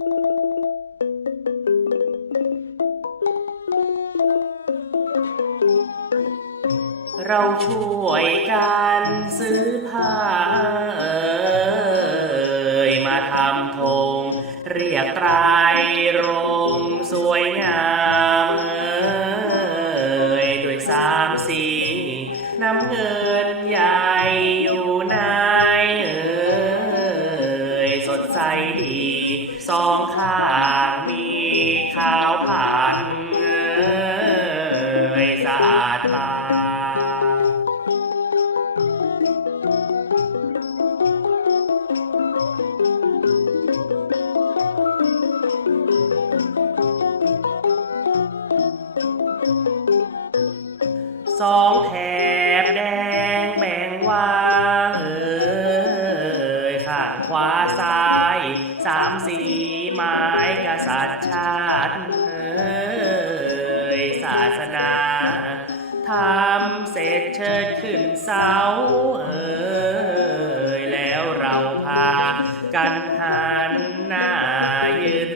เราช่วยกันซื้อผ้าเอ่ยมาทำธงเรียกไตรรงสวยงามเอ่ยด้วยสามสีน้ำเงินให ดใสดีสองข้างมีขาวผ่านเอ่ยสะอาดตาสองแถบแดงแบ่งว่างเอ่ยข้างขวาซ้าย สามสีไม้กษัตริย์ชาติเอ่ยศาสนาทำเสร็จเชิดขึ้นเสาเอ่ยแล้วเราพากันหันหน้าโยน